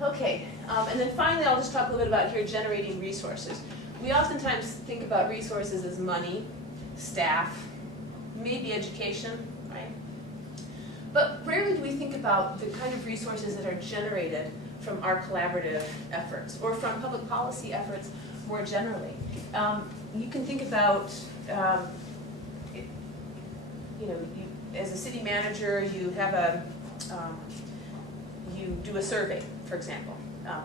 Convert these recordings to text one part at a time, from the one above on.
Okay, and then finally I'll just talk a little bit about here generating resources. We oftentimes think about resources as money, staff, maybe education, right? But rarely do we think about the kind of resources that are generated from our collaborative efforts or from public policy efforts more generally. You can think about, as a city manager, you have you do a survey, for example.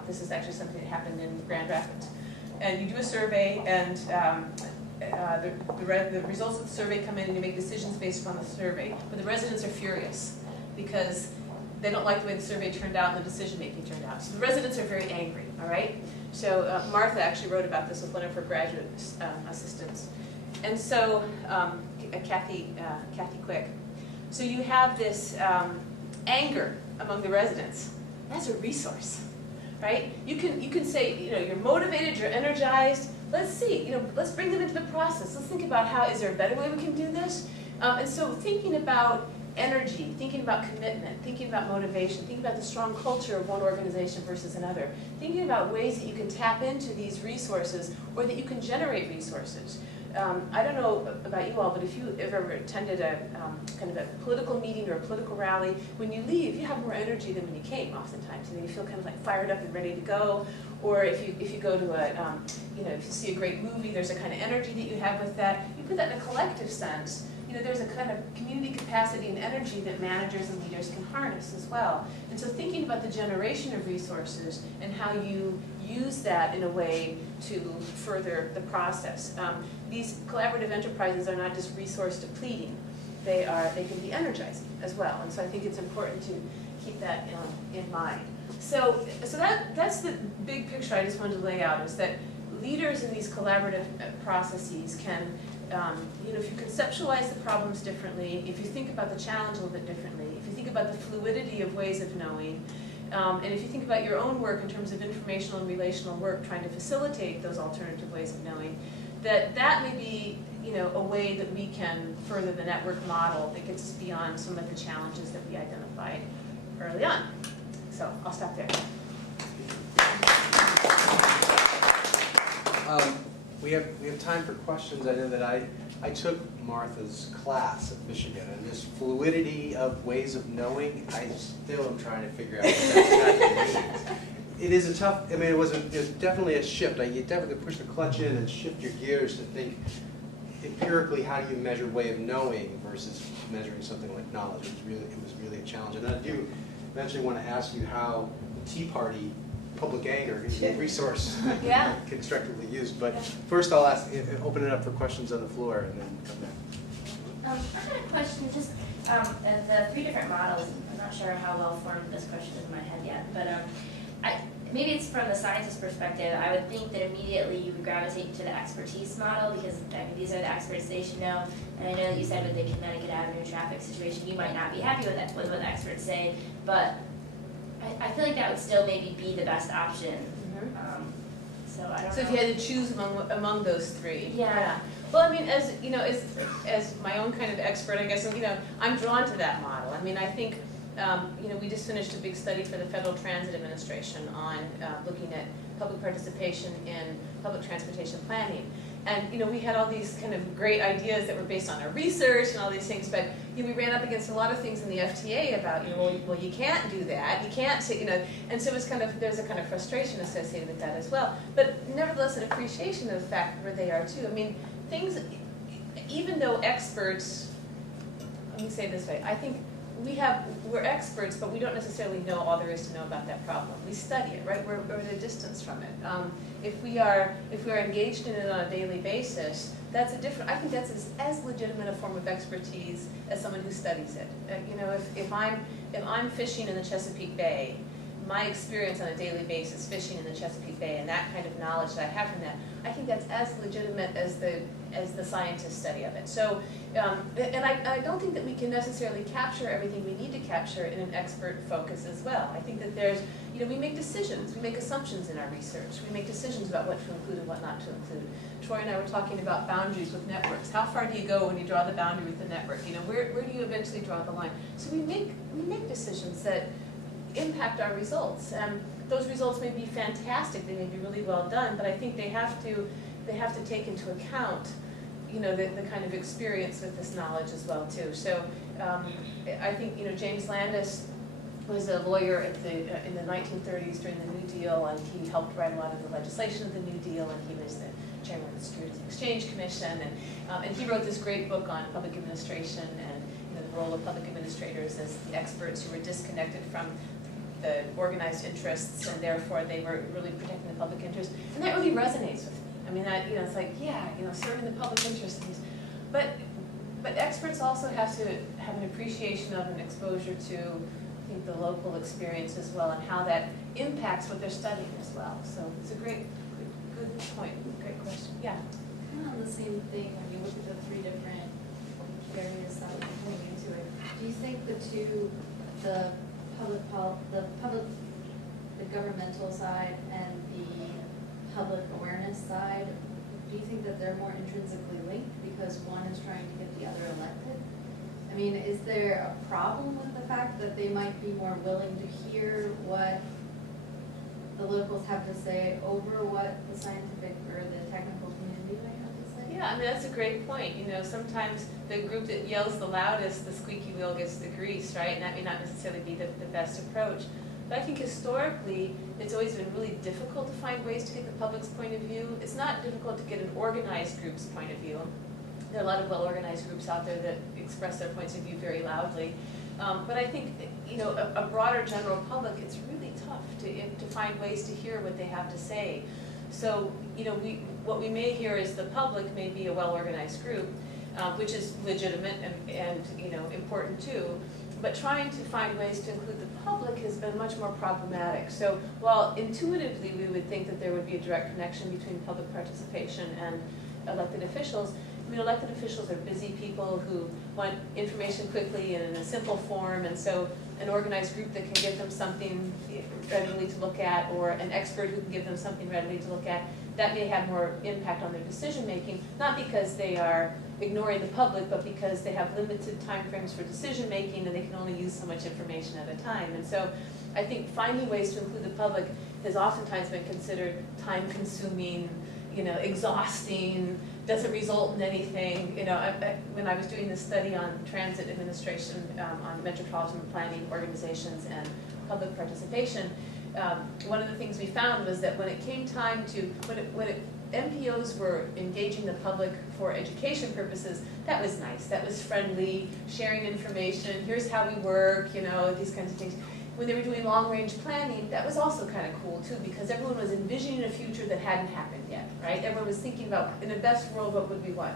This is actually something that happened in Grand Rapids. And you do a survey, and the results of the survey come in, and you make decisions based upon the survey. But the residents are furious because they don't like the way the survey turned out and the decision-making turned out. So the residents are very angry, all right? So Martha actually wrote about this with one of her graduate assistants. And so, Kathy Quick. So you have this anger among the residents. That's a resource, right? You can say, you're motivated, you're energized. Let's see, let's bring them into the process. Let's think about is there a better way we can do this? And so thinking about energy, thinking about commitment, thinking about motivation, thinking about the strong culture of one organization versus another, thinking about ways that you can tap into these resources or that you can generate resources. I don't know about you all, but if you ever attended a kind of a political meeting or a political rally, when you leave, you have more energy than when you came oftentimes. You feel kind of like fired up and ready to go. Or if you go to if you see a great movie, there's a kind of energy that you have with that. You put that in a collective sense. There's a kind of community capacity and energy that managers and leaders can harness as well. And so thinking about the generation of resources and how you use that in a way to further the process. These collaborative enterprises are not just resource depleting. They can be energizing as well. And so I think it's important to keep that in mind. So that's the big picture I just wanted to lay out, is that leaders in these collaborative processes can if you conceptualize the problems differently, if you think about the challenge a little bit differently, if you think about the fluidity of ways of knowing, and if you think about your own work in terms of informational and relational work, trying to facilitate those alternative ways of knowing, that may be a way that we can further the network model that gets us beyond some of the challenges that we identified early on. So I'll stop there. We have time for questions. I know that I took Martha's class at Michigan, and this fluidity of ways of knowing, I still am trying to figure out what that exactly means. It is a tough, it was definitely a shift. You definitely push the clutch in and shift your gears to think empirically, how do you measure way of knowing versus measuring something like knowledge. It was really a challenge. And I do eventually want to ask you how the Tea Party public anger is a resource constructively used. But first I'll open it up for questions on the floor and then come back. I had a question, just the three different models. I'm not sure how well formed this question is in my head yet, but maybe it's from the scientist perspective. I would think that immediately you would gravitate to the expertise model because these are the experts, they should know. And I know that you said with the Connecticut Avenue traffic situation, you might not be happy with what the experts say, but I feel like that would still maybe be the best option. Mm-hmm. So I don't know. So if you had to choose among those three. Yeah. Well, as my own kind of expert, I guess, I'm drawn to that model. I think, we just finished a big study for the Federal Transit Administration on looking at public participation in public transportation planning. And we had all these kind of great ideas that were based on our research and all these things, but we ran up against a lot of things in the FTA about, well, you can't do that, you can't say, and so it's there's a kind of frustration associated with that as well. But nevertheless, an appreciation of the fact where they are too. Things, even though experts, let me say it this way, I think we're experts, but we don't necessarily know all there is to know about that problem. We study it, right? We're at a distance from it. If we are engaged in it on a daily basis, I think that's as legitimate a form of expertise as someone who studies it. If I'm fishing in the Chesapeake Bay, my experience on a daily basis fishing in the Chesapeake Bay and that kind of knowledge that I have from that, I think that's as legitimate as the scientist study of it. So, and I don't think that we can necessarily capture everything we need to capture in an expert focus as well. I think that there's, we make decisions, we make assumptions in our research, we make decisions about what to include and what not to include. Troy and I were talking about boundaries with networks. How far do you go when you draw the boundary with the network? Where do you eventually draw the line? So we make decisions that impact our results. those results may be fantastic, they may be really well done, but I think they have to take into account, you know, the kind of experience with this knowledge as well too. So I think, you know, James Landis was a lawyer at in the 1930s during the New Deal, and he helped write a lot of the legislation of the New Deal, and he was the chairman of the Securities and Exchange Commission, and he wrote this great book on public administration and, you know, the role of public administrators as the experts who were disconnected from the organized interests, and therefore they were really protecting the public interest. And that really resonates with me. I mean, that, you know, it's like, yeah, you know, serving the public interest. But experts also have to have an appreciation of and exposure to, I think, the local experience as well, and how that impacts what they're studying as well. So it's a good point, great question. Yeah. Kind of on the same thing, when you look at the three different areas that we're going into it, do you think the governmental side and the public awareness side, do you think that they're more intrinsically linked because one is trying to get the other elected? I mean, is there a problem with the fact that they might be more willing to hear what the locals have to say over what the scientific or the technical community might have to say? Yeah, I mean, that's a great point. You know, sometimes the group that yells the loudest, the squeaky wheel gets the grease, right? And that may not necessarily be the best approach. But I think historically, it's always been really difficult to find ways to get the public's point of view. It's not difficult to get an organized group's point of view. There are a lot of well-organized groups out there that express their points of view very loudly. But I think, you know, a broader general public, it's really tough to find ways to hear what they have to say. So, you know, what we may hear is the public may be a well-organized group, which is legitimate and you know, important too. But trying to find ways to include the public has been much more problematic. So while intuitively we would think that there would be a direct connection between public participation and elected officials, I mean, elected officials are busy people who want information quickly and in a simple form, and so an organized group that can give them something readily to look at, or an expert who can give them something readily to look at, that may have more impact on their decision making, not because they are ignoring the public, but because they have limited time frames for decision making and they can only use so much information at a time. And so I think finding ways to include the public has oftentimes been considered time consuming, you know, exhausting, doesn't result in anything. You know, when I was doing this study on transit administration, on metropolitan planning organizations and public participation, one of the things we found was that when it came time to, MPOs were engaging the public for education purposes, that was nice, that was friendly, sharing information, here's how we work, you know, these kinds of things. When they were doing long-range planning, that was also kind of cool too, because everyone was envisioning a future that hadn't happened yet, right? Everyone was thinking about, in the best world, what would we want?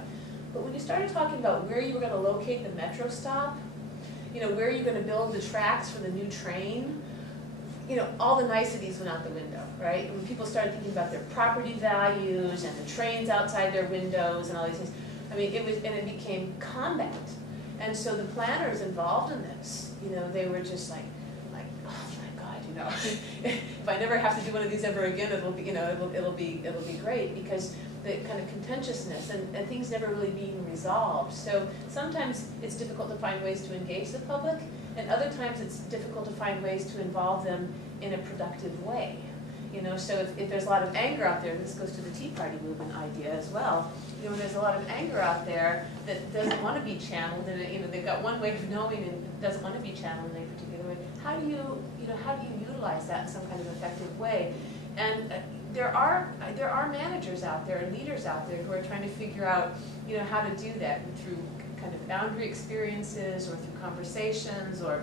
But when you started talking about where you were going to locate the metro stop, you know, where you're going to build the tracks for the new train, you know, all the niceties went out the window, right? When people started thinking about their property values and the trains outside their windows and all these things, I mean, it became combat. And so the planners involved in this, you know, they were just like, oh my God, you know, if I never have to do one of these ever again, it'll be, you know, it'll be great, because the kind of contentiousness and things never really being resolved. So sometimes it's difficult to find ways to engage the public, and other times it's difficult to find ways to involve them in a productive way. You know, so if there's a lot of anger out there, and this goes to the Tea Party movement idea as well, you know, when there's a lot of anger out there that doesn't want to be channeled, and you know, they've got one way of knowing and doesn't want to be channeled in a particular way, how do you utilize that in some kind of effective way? And there are managers out there and leaders out there who are trying to figure out, you know, how to do that through kind of boundary experiences, or through conversations, or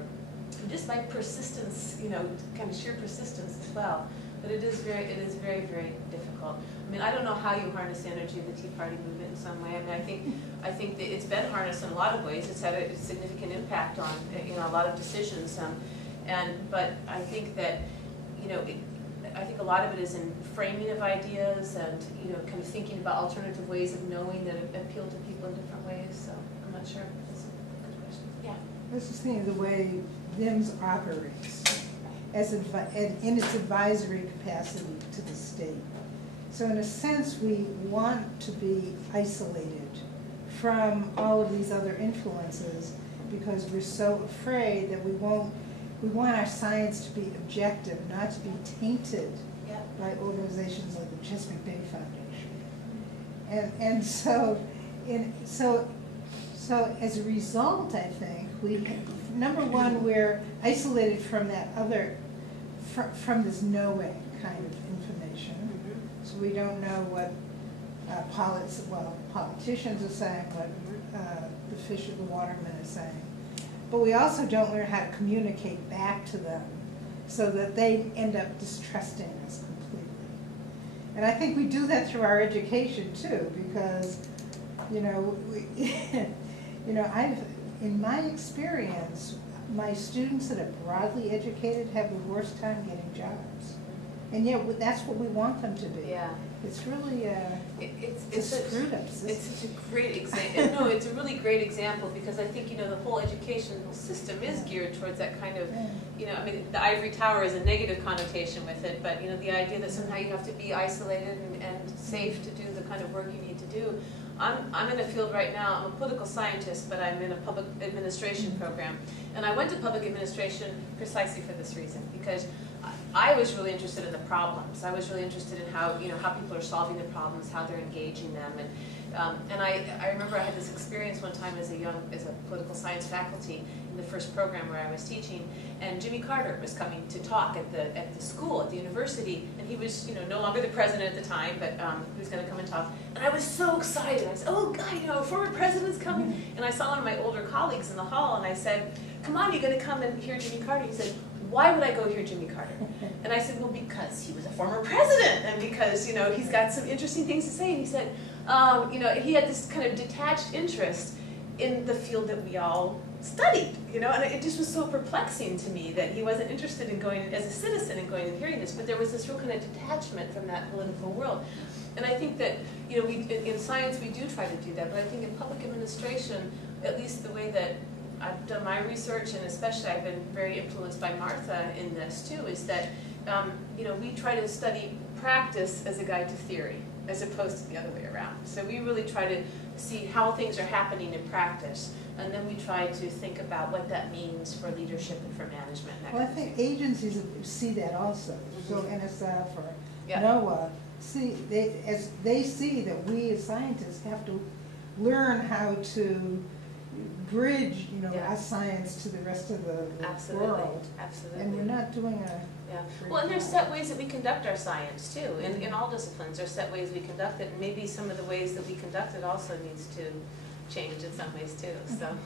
just by persistence, you know, kind of sheer persistence as well. But it is very, very difficult. I mean, I don't know how you harness the energy of the Tea Party movement in some way. I mean, I think that it's been harnessed in a lot of ways. It's had a significant impact on, you know, a lot of decisions. But I think that, you know, I think a lot of it is in framing of ideas and, you know, kind of thinking about alternative ways of knowing that appeal to people in different ways. So I'm not sure. That's a good question. Yeah. This is the way DIMS operates in its advisory capacity to the state. So in a sense, we want to be isolated from all of these other influences because we're so afraid that we we want our science to be objective, not to be tainted Yeah. by organizations like the Chesapeake Bay Foundation. And so as a result, I think, number one, we're isolated from that other, from this knowing kind of information. Mm-hmm. So we don't know what politicians are saying, what the fish of the watermen are saying. But we also don't learn how to communicate back to them so that they end up distrusting us completely. And I think we do that through our education too, because, in my experience, my students that are broadly educated have the worst time getting jobs. And yet, that's what we want them to be. Yeah. It's really It's a screwed up system. It's such a great example. No, it's a really great example because I think, the whole educational system is geared towards that kind of, the ivory tower is a negative connotation with it, but, the idea that somehow you have to be isolated and safe to do the kind of work you need to do. I'm in a field right now, I'm a political scientist, but I'm in a public administration program. And I went to public administration precisely for this reason, because I was really interested in the problems. I was really interested in how people are solving the problems, how they're engaging them, and I remember I had this experience one time as a political science faculty in the first program where I was teaching, and Jimmy Carter was coming to talk at the school, at the university, and he was no longer the president at the time, but he was going to come and talk, and I was so excited. I said, "Oh God, former president's coming!" And I saw one of my older colleagues in the hall, and I said, "Come on, you're going to come and hear Jimmy Carter." He said, "Why would I go hear Jimmy Carter?" And I said, "Well, because he was a former president, and because he's got some interesting things to say." And he said, he had this kind of detached interest in the field that we all studied, and it just was so perplexing to me that he wasn't interested in going as a citizen and going and hearing this, but there was this real kind of detachment from that political world. And I think that, in science we do try to do that, but I think in public administration, at least the way that I've done my research, and especially I've been very influenced by Martha in this too, is that we try to study practice as a guide to theory, as opposed to the other way around. So we really try to see how things are happening in practice, and then we try to think about what that means for leadership and for management. And that Well, I kind of think thing. agencies see that also. So NSF or Yeah. NOAA, as they see that we as scientists have to learn how to bridge, Yeah. our science to the rest of the Absolutely, world. absolutely. And we're not doing Yeah. great Well, and there's job. set ways that we conduct our science too. In all disciplines, there's set ways we conduct it, and maybe some of the ways that we conduct it also needs to change in some ways too. So.